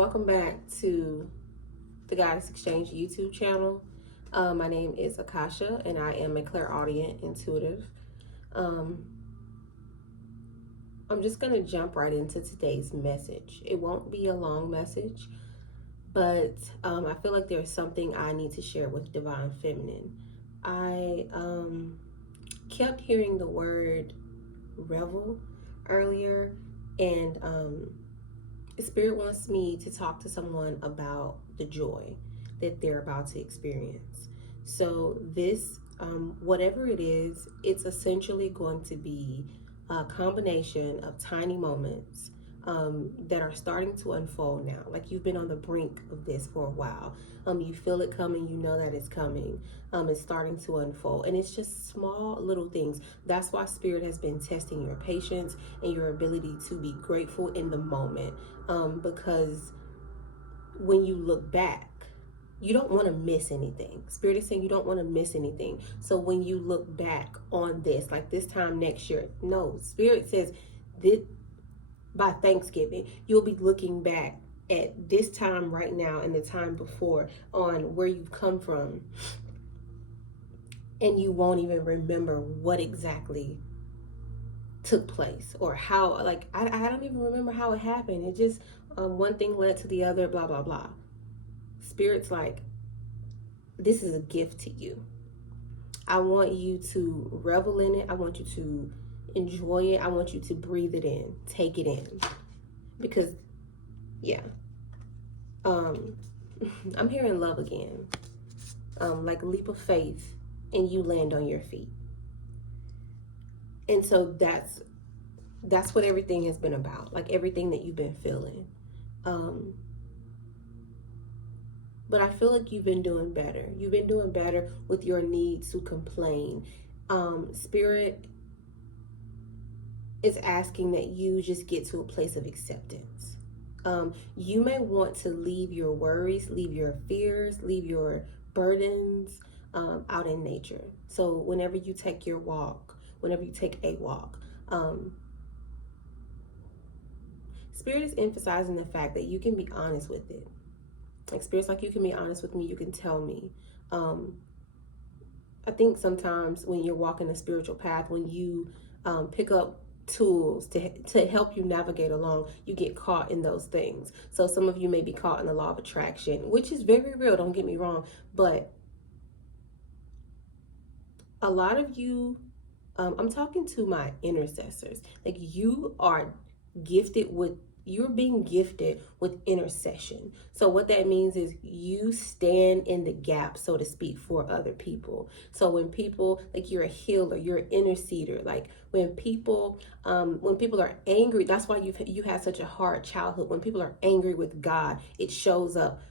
Welcome back to the Goddess Exchange YouTube channel. My name is Akasha, and I am a clairaudient intuitive. Um, I'm just going to jump right into today's message. It won't be a long message, but I feel like there's something I need to share with Divine Feminine. I kept hearing the word revel earlier, and Spirit wants me to talk to someone about the joy that they're about to experience. So this, whatever it is, it's essentially going to be a combination of tiny moments that are starting to unfold now. Like you've been on the brink of this for a while. You feel it coming, you know that it's coming. It's starting to unfold. And it's just small little things. That's why Spirit has been testing your patience and your ability to be grateful in the moment. Because when you look back, you don't want to miss anything. Spirit is saying you don't want to miss anything. So when you look back on this, like this time next year, no, Spirit says this, by Thanksgiving, you'll be looking back at this time right now and the time before on where you've come from. And you won't even remember what exactly took place or how, like, I don't even remember how it happened. It just, one thing led to the other, blah, blah, blah. Spirit's like, this is a gift to you. I want you to revel in it. I want you to enjoy it. I want you to breathe it in, take it in, because I'm hearing love again, like a leap of faith, and you land on your feet. And so that's what everything has been about, like everything that you've been feeling. But I feel like you've been doing better. You've been doing better with your need to complain. Spirit is asking that you just get to a place of acceptance. You may want to leave your worries, leave your fears, leave your burdens out in nature. So whenever you take your walk, whenever you take a walk, Spirit is emphasizing the fact that you can be honest with it. Like Spirit's like, you can be honest with me, you can tell me. I think sometimes when you're walking the spiritual path, when you pick up tools to help you navigate along, you get caught in those things. So some of you may be caught in the law of attraction, which is very real, don't get me wrong, but a lot of you, I'm talking to my intercessors, like you're being gifted with intercession. So what that means is you stand in the gap, so to speak, for other people. So when people, like, you're a healer, you're an interceder. Like when people are angry, that's why you had such a hard childhood. When people are angry with God, it shows up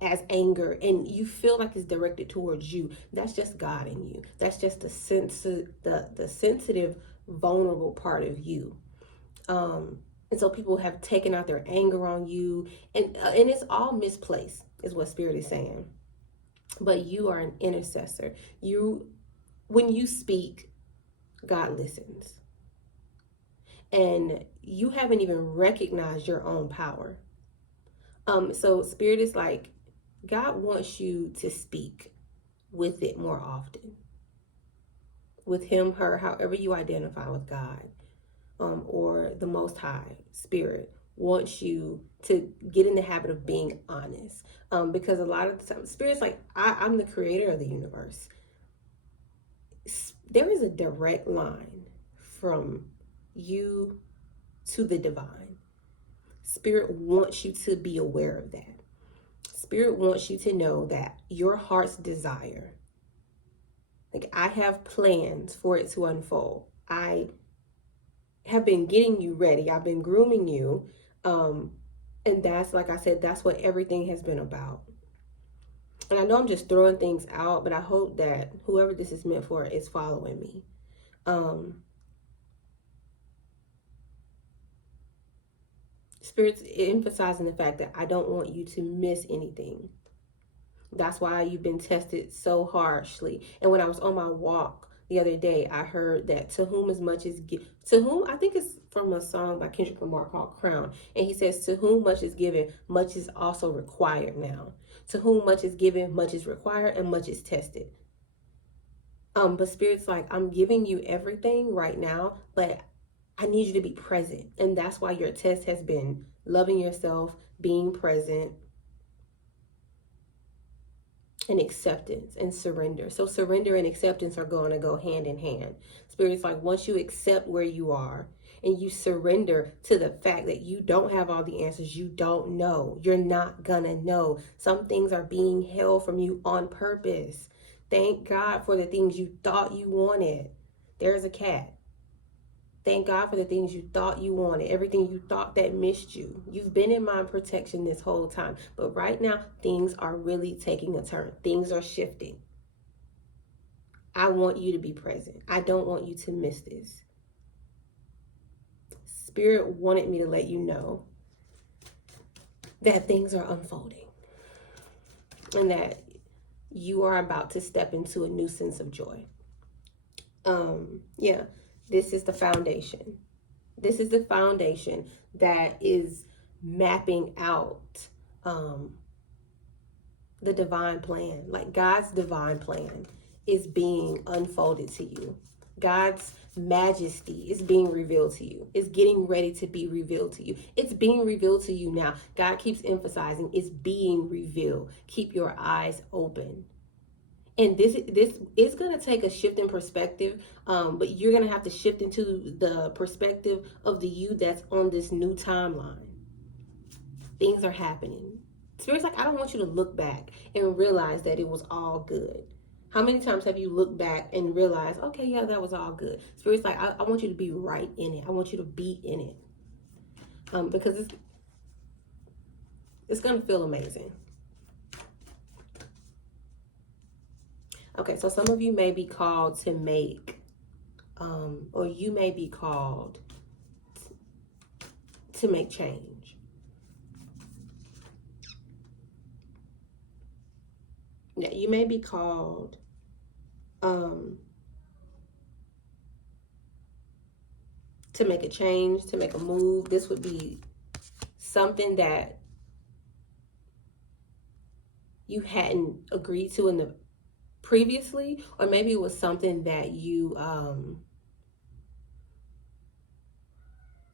as anger, and you feel like it's directed towards you. That's just God in you. That's just the sensitive, vulnerable part of you. And so people have taken out their anger on you, and it's all misplaced, is what Spirit is saying. But you are an intercessor. When you speak, God listens. And you haven't even recognized your own power. So Spirit is like, God wants you to speak with it more often. With him, her, however you identify with God. Or the Most High. Spirit wants you to get in the habit of being honest, because a lot of the time Spirit's like, I'm the creator of the universe. There is a direct line from you to the divine. Spirit wants you to be aware of that. Spirit wants you to know that your heart's desire, like, I have plans for it to unfold. I have been getting you ready. I've been grooming you. And that's, like I said, that's what everything has been about. And I know I'm just throwing things out, but I hope that whoever this is meant for is following me. Spirit's emphasizing the fact that I don't want you to miss anything. That's why you've been tested so harshly. And when I was on my walk the other day, I heard that to whom as much is to whom, I think it's from a song by Kendrick Lamar called Crown. And he says, to whom much is given, much is also required now. To whom much is given, much is required, and much is tested. But Spirit's like, I'm giving you everything right now, but I need you to be present. And that's why your test has been loving yourself, being present, and acceptance and surrender. So surrender and acceptance are going to go hand in hand. Spirit's like, once you accept where you are and you surrender to the fact that you don't have all the answers, you don't know, you're not gonna know. Some things are being held from you on purpose. Thank God for the things you thought you wanted. There's a cat. Thank God for the things you thought you wanted, everything you thought that missed you. You've been in my protection this whole time. But right now, things are really taking a turn. Things are shifting. I want you to be present. I don't want you to miss this. Spirit wanted me to let you know that things are unfolding and that you are about to step into a new sense of joy. Yeah, this is the foundation. This is the foundation that is mapping out the divine plan. Like God's divine plan is being unfolded to you. God's majesty is being revealed to you. It's getting ready to be revealed to you. It's being revealed to you now. God keeps emphasizing it's being revealed. Keep your eyes open. And this is going to take a shift in perspective, but you're going to have to shift into the perspective of the you that's on this new timeline. Things are happening. Spirit's like, I don't want you to look back and realize that it was all good. How many times have you looked back and realized, okay, yeah, that was all good? Spirit's like, I want you to be right in it. I want you to be in it. Because it's going to feel amazing. Okay, so some of you may be called to make, or you may be called to make change. Now, you may be called to make a change, to make a move. This would be something that you hadn't agreed to in the previously, or maybe it was something that you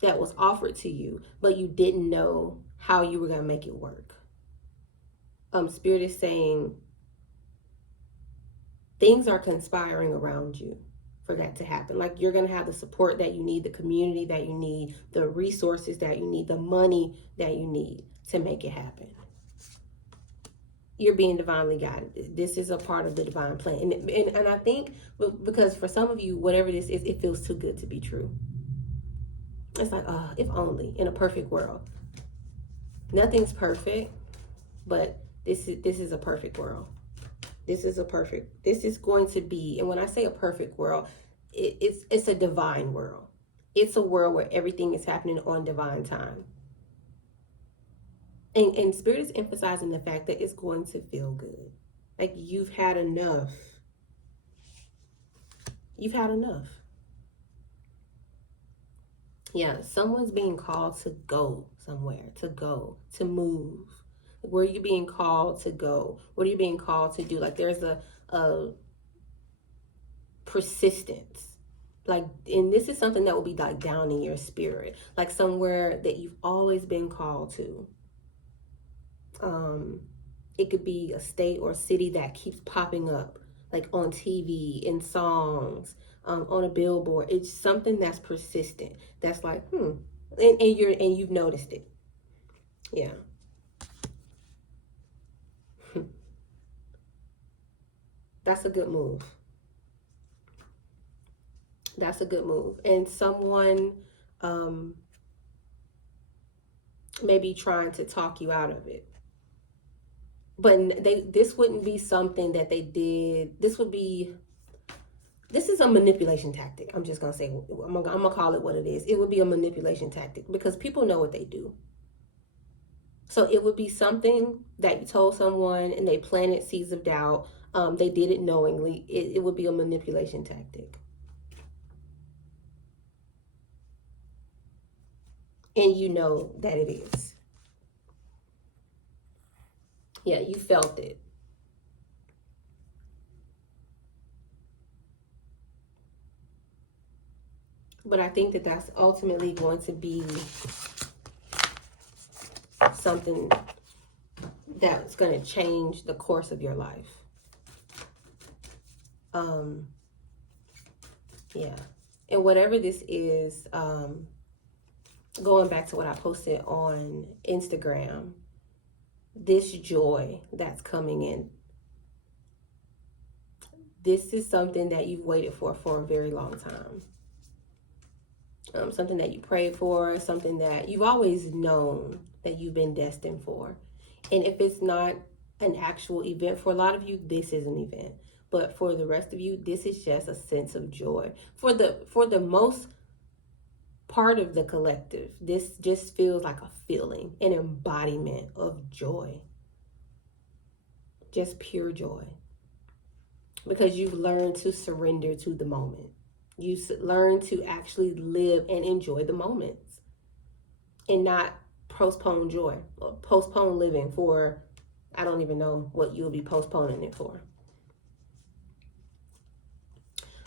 that was offered to you, but you didn't know how you were going to make it work. Spirit is saying things are conspiring around you for that to happen. Like you're going to have the support that you need, the community that you need, the resources that you need, the money that you need to make it happen. You're being divinely guided. This is a part of the divine plan. And I think because for some of you, whatever this is, it feels too good to be true. It's like, if only in a perfect world. Nothing's perfect, but this is a perfect world. This is going to be, and when I say a perfect world, it's a divine world. It's a world where everything is happening on divine time. And Spirit is emphasizing the fact that it's going to feel good. Like you've had enough. You've had enough. Yeah, someone's being called to go somewhere, to move. Where are you being called to go? What are you being called to do? Like there's a persistence. Like, and this is something that will be like down in your spirit. Like somewhere that you've always been called to. It could be a state or city that keeps popping up, like on TV, in songs, on a billboard. It's something that's persistent. That's like, and you've noticed it. Yeah. That's a good move. That's a good move. And someone may be trying to talk you out of it. But this wouldn't be something that they did. This is a manipulation tactic. I'm just going to say, I'm going to call it what it is. It would be a manipulation tactic because people know what they do. So it would be something that you told someone and they planted seeds of doubt. They did it knowingly. It would be a manipulation tactic. and you know that it is. Yeah, you felt it. But I think that that's ultimately going to be something that's going to change the course of your life. Yeah. And whatever this is, going back to what I posted on Instagram, this joy that's coming in, this is something that you've waited for a very long time. Something that you prayed for, something that you've always known that you've been destined for. And if it's not an actual event, for a lot of you, this is an event. But for the rest of you, this is just a sense of joy. For the most part of the collective, this just feels like a feeling, an embodiment of joy. Just pure joy. Because you've learned to surrender to the moment. You learn to actually live and enjoy the moments and not postpone joy or postpone living for, I don't even know what you'll be postponing it for.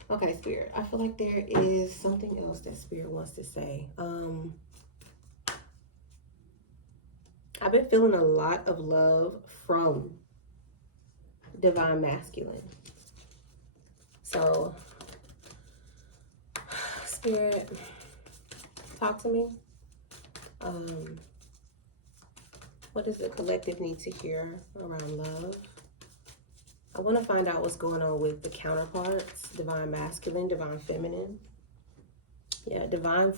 Okay, Spirit, I feel like there is something else that Spirit wants to say. I've been feeling a lot of love from Divine Masculine. So, Spirit, talk to me. What does the collective need to hear around love? I want to find out what's going on with the counterparts, Divine Masculine, Divine Feminine. Yeah, Divine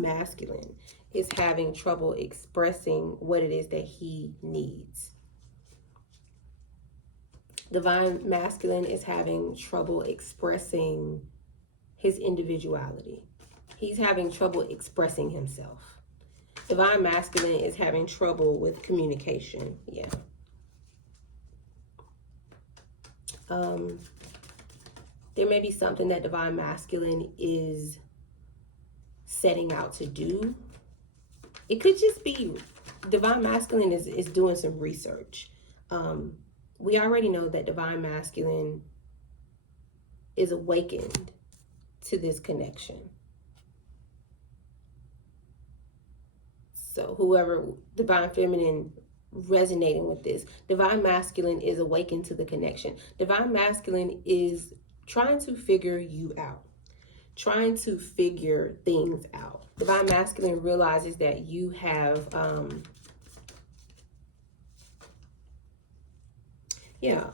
Masculine is having trouble expressing what it is that he needs. Divine Masculine is having trouble expressing his individuality. He's having trouble expressing himself. Divine Masculine is having trouble with communication. Yeah. There may be something that Divine Masculine is setting out to do. It could just be Divine Masculine is doing some research. We already know that Divine Masculine is awakened to this connection. So whoever, Divine Feminine, resonating with this, Divine Masculine is awakened to the connection. Divine Masculine is trying to figure you out, trying to figure things out. Divine Masculine realizes that you have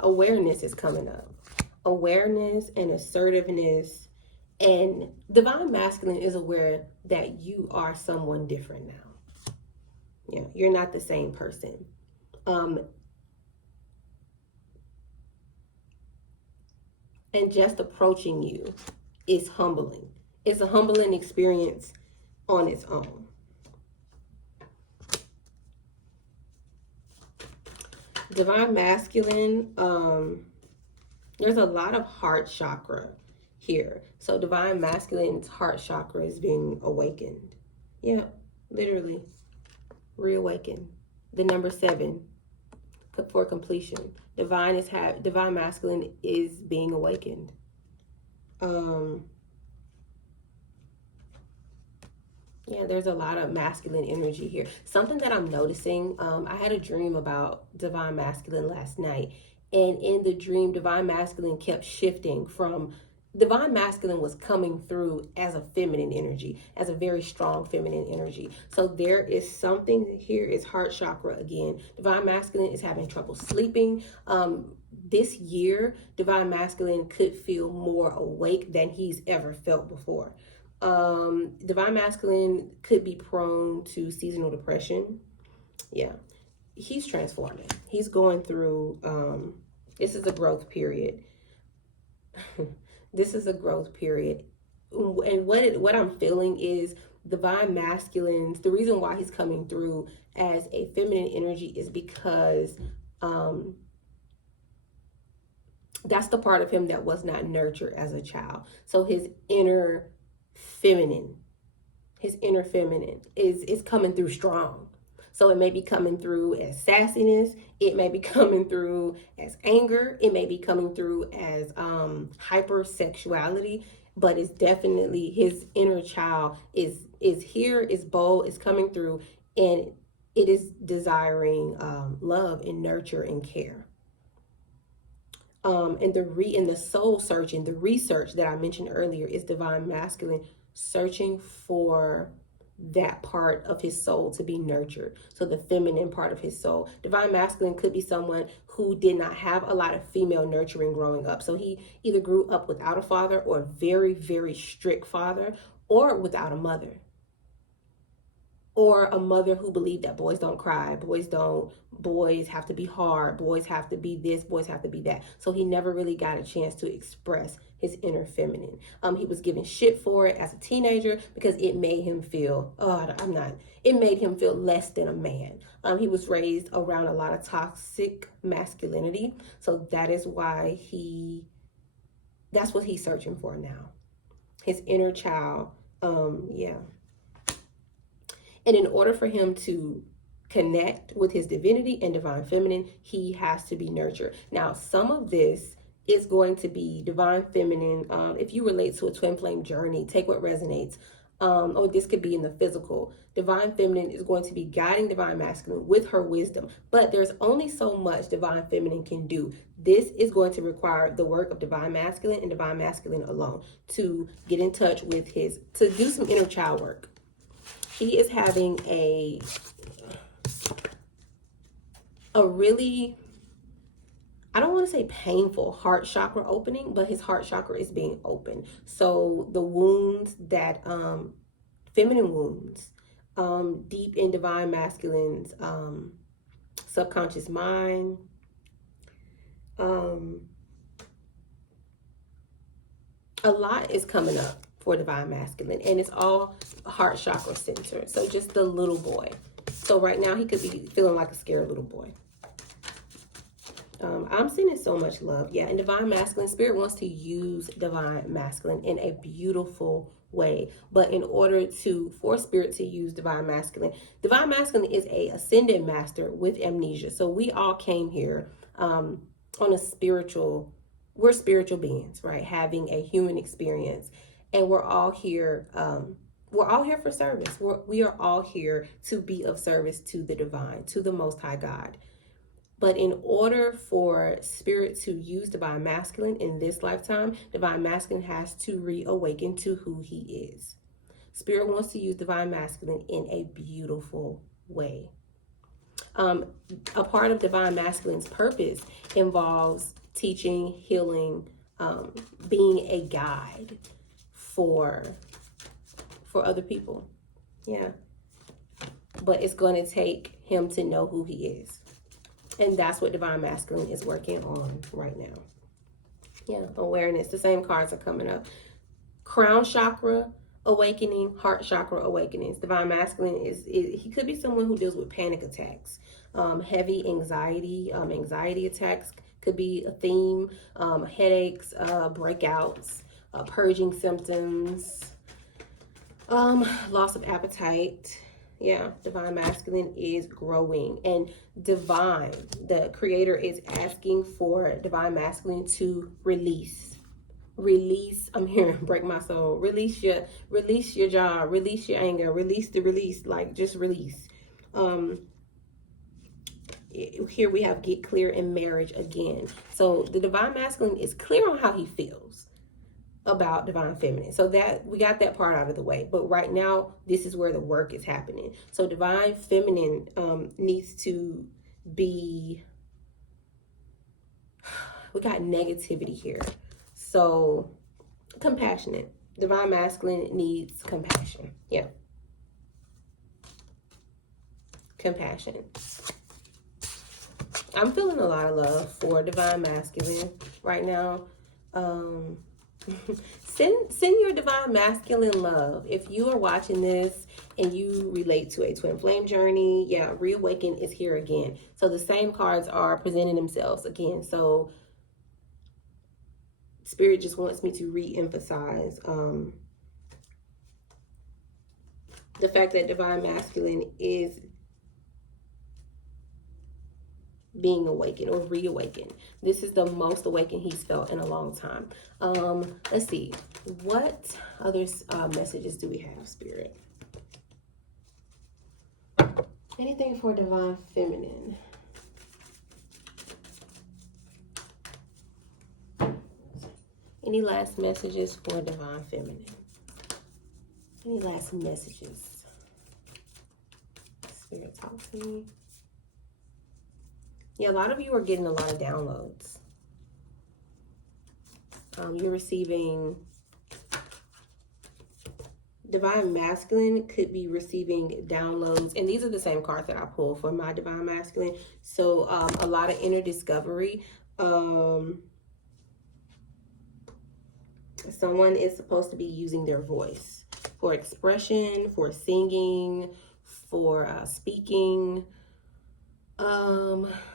awareness is coming up. Awareness and assertiveness. And Divine Masculine is aware that you are someone different now. Yeah, you're not the same person. And just approaching you is humbling. It's a humbling experience on its own. Divine Masculine, there's a lot of heart chakra here. So Divine Masculine's heart chakra is being awakened. Yeah, literally reawakened. The number 7 for completion. Divine Masculine is being awakened. Yeah, there's a lot of masculine energy here. Something that I'm noticing, I had a dream about Divine Masculine last night. And in the dream, Divine Masculine kept shifting from, Divine Masculine was coming through as a feminine energy, as a very strong feminine energy. So there is something here, is heart chakra again. Divine Masculine is having trouble sleeping. This year, Divine Masculine could feel more awake than he's ever felt before. Divine Masculine could be prone to seasonal depression. Yeah, he's transforming. He's going through, this is a growth period. This is a growth period. And what I'm feeling is Divine Masculines, the reason why he's coming through as a feminine energy is because that's the part of him that was not nurtured as a child. So his inner feminine, his inner feminine is coming through strong. So it may be coming through as sassiness, it may be coming through as anger, it may be coming through as hypersexuality, but it's definitely his inner child is here, is bold, is coming through, and it is desiring love and nurture and care. And the soul searching, the research that I mentioned earlier is divine masculine searching for that part of his soul to be nurtured. So the feminine part of his soul. Divine masculine could be someone who did not have a lot of female nurturing growing up. So he either grew up without a father, or a very, very strict father, or without a mother, or a mother who believed that boys don't cry, boys have to be hard, boys have to be this, boys have to be that. So he never really got a chance to express his inner feminine. He was given shit for it as a teenager because it made him feel, it made him feel less than a man. He was raised around a lot of toxic masculinity. So that is why that's what he's searching for now. His inner child, And in order for him to connect with his divinity and divine feminine, he has to be nurtured. Now, some of this is going to be divine feminine. If you relate to a twin flame journey, take what resonates. Or this could be in the physical. Divine feminine is going to be guiding divine masculine with her wisdom, but there's only so much divine feminine can do. This is going to require the work of divine masculine and divine masculine alone to get in touch with to do some inner child work. He is having a really, I don't want to say painful heart chakra opening, but his heart chakra is being open. So the wounds that, feminine wounds, deep in divine masculine's subconscious mind, a lot is coming up for divine masculine, and it's all heart chakra centered. So just the little boy. So right now he could be feeling like a scared little boy. I'm seeing so much love. Yeah, and divine masculine spirit wants to use divine masculine in a beautiful way. But in order for spirit to use divine masculine is a ascended master with amnesia. So we all came here on a we're spiritual beings, right? Having a human experience. And we're all here for service. We are all here to be of service to the divine, to the Most High God. But in order for spirit to use divine masculine in this lifetime, divine masculine has to reawaken to who he is. Spirit wants to use divine masculine in a beautiful way. A part of divine masculine's purpose involves teaching, healing, being a guide for other people. Yeah. But it's going to take him to know who he is. And that's what divine masculine is working on right now. Yeah, awareness. The same cards are coming up. Crown chakra awakening, heart chakra awakenings. Divine masculine he could be someone who deals with panic attacks, heavy anxiety, anxiety attacks could be a theme, headaches, breakouts, purging symptoms, loss of appetite. Yeah, divine masculine is growing, and the creator is asking for divine masculine to release. I'm hearing break my soul. Release your job, release your anger, like just release. Here we have get clear in marriage again. So the divine masculine is clear on how he feels about divine feminine. So that we got that part out of the way. But right now, this is where the work is happening. So divine feminine needs to be, we got negativity here. So compassionate. Divine masculine needs compassion. Yeah. Compassion. I'm feeling a lot of love for divine masculine right now. Send your divine masculine love. If you are watching this and you relate to a twin flame journey, yeah, reawaken is here again. So the same cards are presenting themselves again. So spirit just wants me to re-emphasize the fact that divine masculine is being awakened or reawakened. This is the most awakened he's felt in a long time. Let's see. What other messages do we have, Spirit? Anything for divine feminine? Any last messages for divine feminine? Any last messages? Spirit, talk to me. Yeah, a lot of you are getting a lot of downloads. You're receiving, divine masculine could be receiving downloads. And these are the same cards that I pulled for my divine masculine. So a lot of inner discovery. Someone is supposed to be using their voice for expression, for singing, for speaking.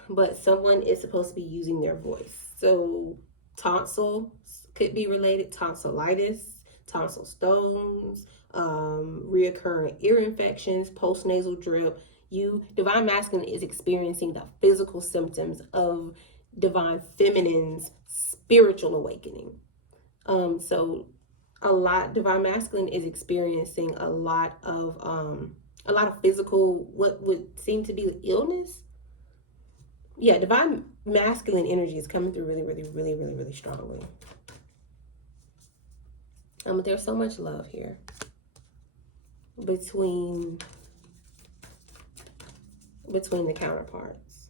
But someone is supposed to be using their voice. So tonsil could be related, tonsillitis, tonsil stones, reoccurring ear infections, postnasal drip. Divine masculine is experiencing the physical symptoms of divine feminine's spiritual awakening. So divine masculine is experiencing a lot of physical, what would seem to be illness. Yeah, divine masculine energy is coming through really strongly. There's so much love here between the counterparts.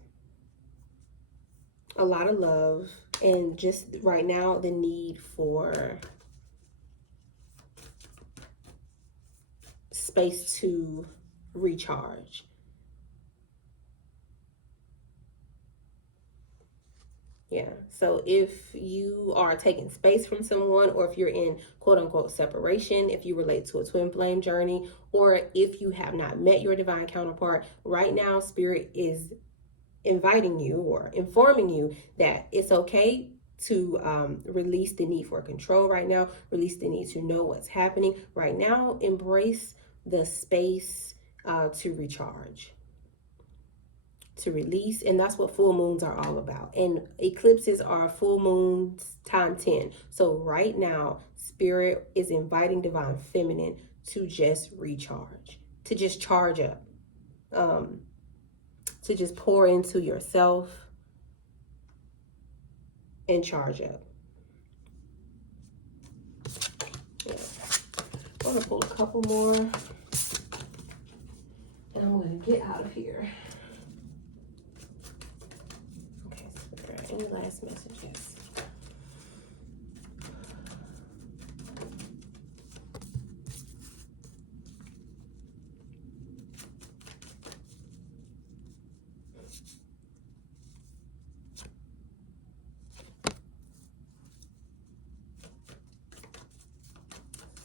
A lot of love, and just right now the need for space to recharge. Yeah, so if you are taking space from someone, or if you're in quote unquote separation, if you relate to a twin flame journey, or if you have not met your divine counterpart, right now Spirit is inviting you or informing you that it's okay to release the need for control right now, release the need to know what's happening right now, embrace the space to recharge, to release. And that's what full moons are all about. And eclipses are full moons times 10. So right now, Spirit is inviting divine feminine to just recharge, to just charge up, to just pour into yourself and charge up. Yeah. I'm going to pull a couple more, and I'm going to get out of here. Okay, Spirit, any last messages?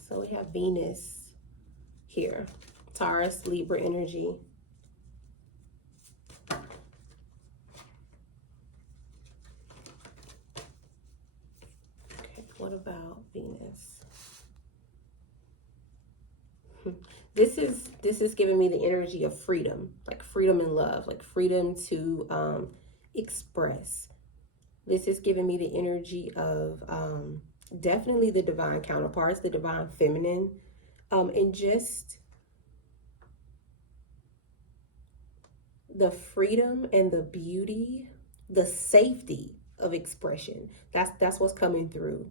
So we have Venus here, Taurus, Libra energy. Okay, what about Venus? This is giving me the energy of freedom, like freedom and love, like freedom to express. This is giving me the energy of definitely the divine counterparts, the divine feminine, and just the freedom and the beauty, the safety of expression. That's what's coming through.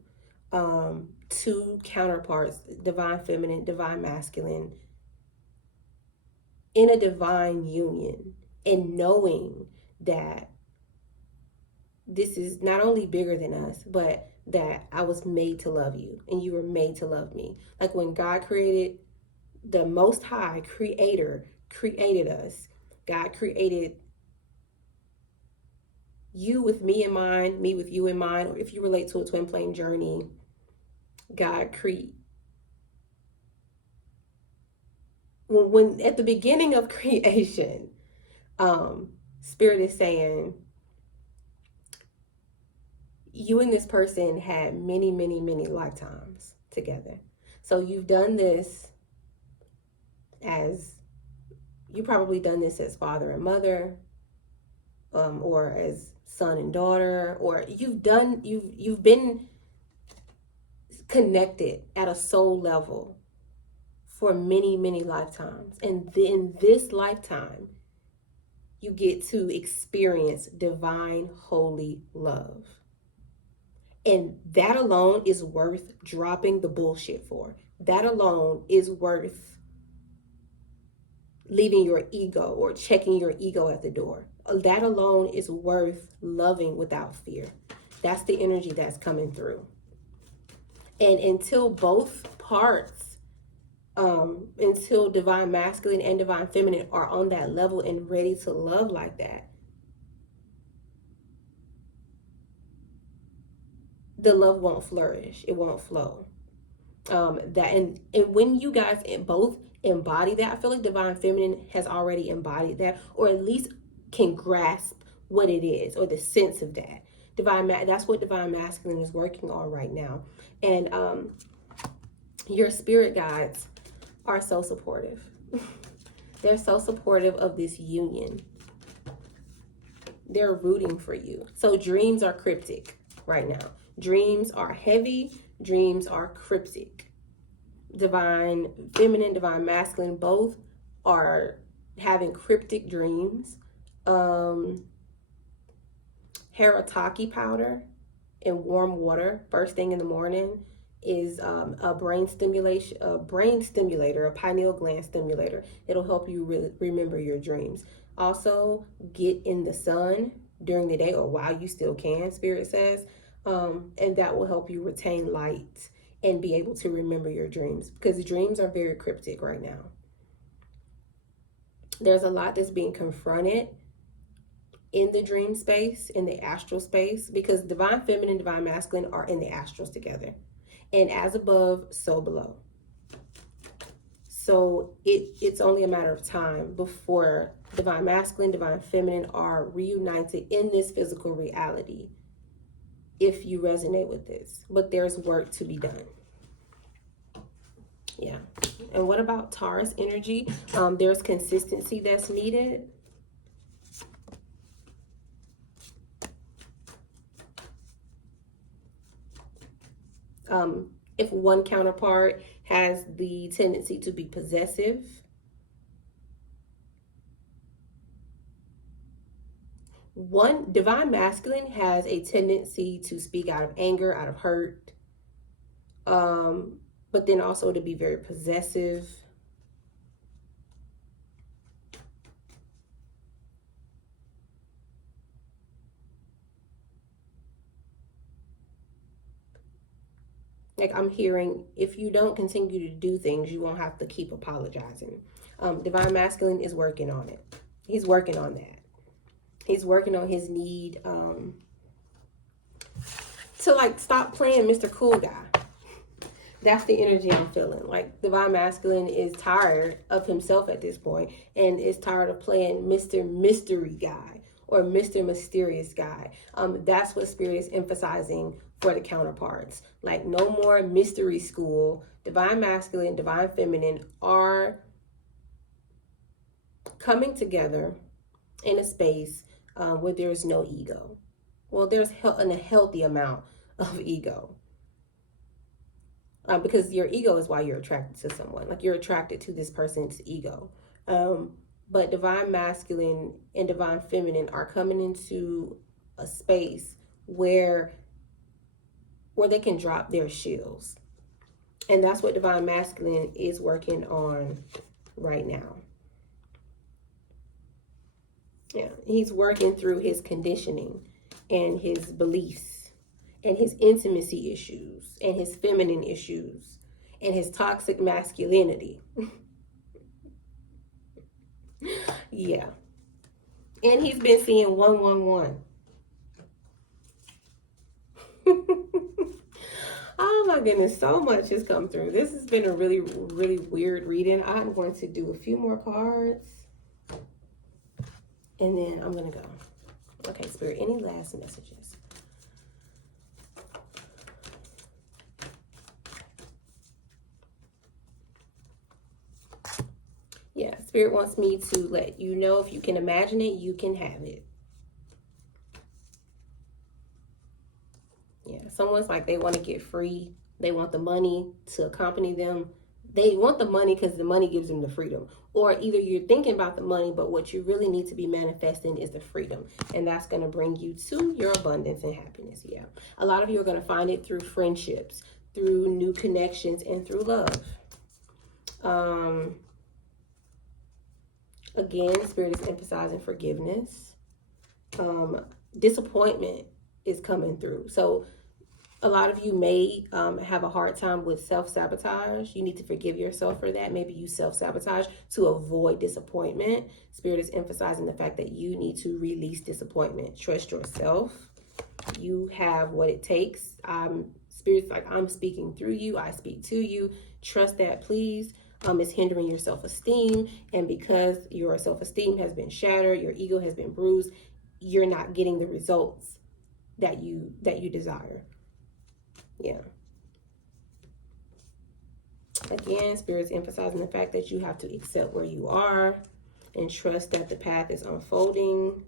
Two counterparts, divine feminine, divine masculine, in a divine union, and knowing that this is not only bigger than us, but that I was made to love you and you were made to love me. Like when God created, the Most High Creator created us. God created you with me in mind, me with you in mind, or if you relate to a twin flame journey, God when at the beginning of creation, Spirit is saying, you and this person had many lifetimes together. So you've done this as you probably done this as father and mother, or as son and daughter, or you've been connected at a soul level for many, many lifetimes. And in this lifetime, you get to experience divine, holy love. And that alone is worth dropping the bullshit for. That alone is worth leaving your ego or checking your ego at the door. That alone is worth loving without fear. That's the energy that's coming through. And until both parts, until divine masculine and divine feminine are on that level and ready to love like that, the love won't flourish. It won't flow. And when you guys both embody that, I feel like divine feminine has already embodied that, or at least can grasp what it is, or the sense of that. That's what divine masculine is working on right now. And your spirit guides are so supportive. They're so supportive of this union. They're rooting for you. So dreams are cryptic right now. Dreams are heavy. Dreams are cryptic. Divine feminine, divine masculine, both are having cryptic dreams. Harataki powder in warm water first thing in the morning is a brain stimulator, a pineal gland stimulator. It'll help you remember your dreams. Also, get in the sun during the day or while you still can, Spirit says, and that will help you retain light and be able to remember your dreams, because dreams are very cryptic right now. There's a lot that's being confronted in the dream space, in the astral space, because divine feminine, divine masculine are in the astrals together. And as above, so below. So it's only a matter of time before divine masculine, divine feminine are reunited in this physical reality, if you resonate with this. But there's work to be done. Yeah. And what about Taurus energy? There's consistency that's needed. If one counterpart has the tendency to be possessive, one divine masculine has a tendency to speak out of anger, out of hurt, but then also to be very possessive. Like I'm hearing, if you don't continue to do things, you won't have to keep apologizing. Divine masculine is working on it. He's working on that. He's working on his need to like stop playing Mr. Cool Guy. That's the energy I'm feeling. Like divine masculine is tired of himself at this point and is tired of playing Mr. Mystery Guy or Mr. Mysterious Guy. That's what Spirit is emphasizing for the counterparts. Like no more mystery school. Divine masculine, divine feminine are coming together in a space where there's no ego. Well, there's a healthy amount of ego. Because your ego is why you're attracted to someone. Like you're attracted to this person's ego. But divine masculine and divine feminine are coming into a space where they can drop their shields. And that's what divine masculine is working on right now. Yeah, he's working through his conditioning and his beliefs and his intimacy issues and his feminine issues and his toxic masculinity. Yeah. And he's been seeing 111. Oh my goodness, so much has come through. This has been a really, really weird reading. I'm going to do a few more cards. And then I'm going to go. Okay, Spirit, any last messages? Yeah, Spirit wants me to let you know, if you can imagine it, you can have it. Yeah, someone's like, they want to get free. They want the money to accompany them. They want the money because the money gives them the freedom. Or either you're thinking about the money, but what you really need to be manifesting is the freedom. And that's going to bring you to your abundance and happiness. Yeah. A lot of you are going to find it through friendships, through new connections, and through love. Again, Spirit is emphasizing forgiveness. Disappointment is coming through. So a lot of you may have a hard time with self-sabotage. You need to forgive yourself for that. Maybe you self-sabotage to avoid disappointment. Spirit is emphasizing the fact that you need to release disappointment. Trust yourself. You have what it takes. Spirit's like, I'm speaking through you. I speak to you. Trust that, please. It's hindering your self-esteem. And because your self-esteem has been shattered, your ego has been bruised, you're not getting the results that you desire. Yeah. Again, Spirit's emphasizing the fact that you have to accept where you are and trust that the path is unfolding.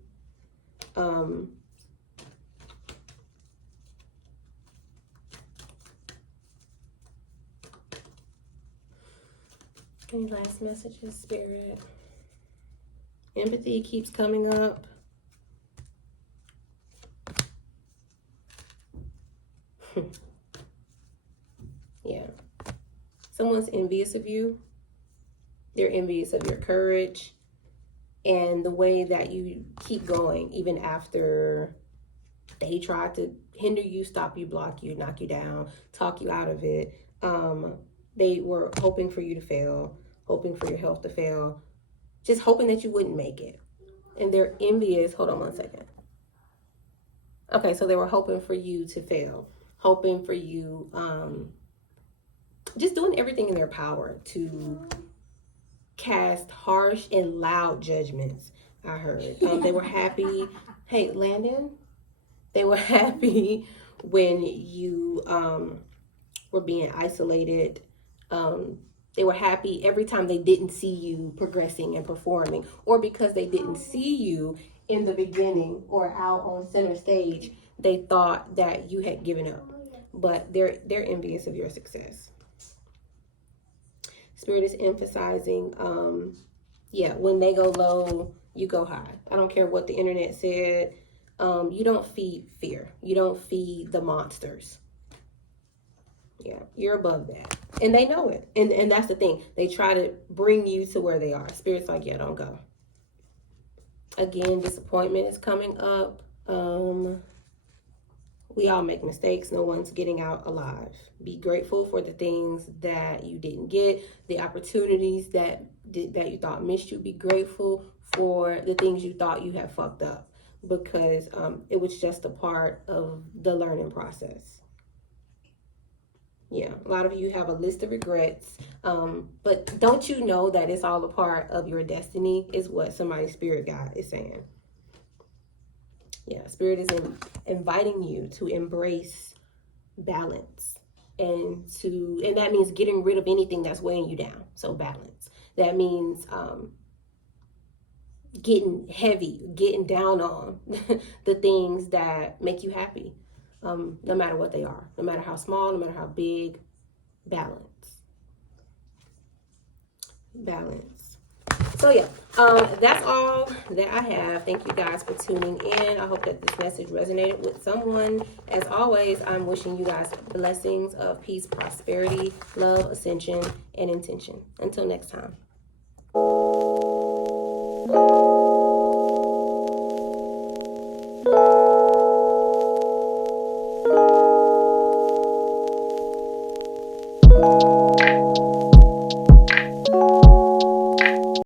Any last messages, Spirit? Empathy keeps coming up. Yeah. Someone's envious of you. They're envious of your courage and the way that you keep going, even after they try to hinder you, stop you, block you, knock you down, talk you out of it. They were hoping for you to fail, hoping for your health to fail, just hoping that you wouldn't make it. And they're envious. Hold on one second. Okay, so they were hoping for you to fail, hoping for you, just doing everything in their power to cast harsh and loud judgments. I heard they were happy. Hey, Landon, they were happy when you were being isolated. They were happy every time they didn't see you progressing and performing, or because they didn't see you in the beginning or out on center stage, they thought that you had given up. But they're envious of your success. Spirit is emphasizing, when they go low, you go high. I don't care what the internet said. You don't feed fear. You don't feed the monsters. Yeah, you're above that. And they know it. And that's the thing. They try to bring you to where they are. Spirit's like, yeah, don't go. Again, disappointment is coming up. We all make mistakes. No one's getting out alive. Be grateful for the things that you didn't get, the opportunities that you thought missed you. Be grateful for the things you thought you had fucked up, because it was just a part of the learning process. Yeah, a lot of you have a list of regrets, but don't you know that it's all a part of your destiny, is what somebody's spirit guide is saying. Yeah, Spirit is inviting you to embrace balance, and that means getting rid of anything that's weighing you down. So balance. That means getting heavy, getting down on the things that make you happy, no matter what they are, no matter how small, no matter how big. Balance. So yeah, that's all that I have. Thank you guys for tuning in. I hope that this message resonated with someone. As always, I'm wishing you guys blessings of peace, prosperity, love, ascension, and intention. Until next time.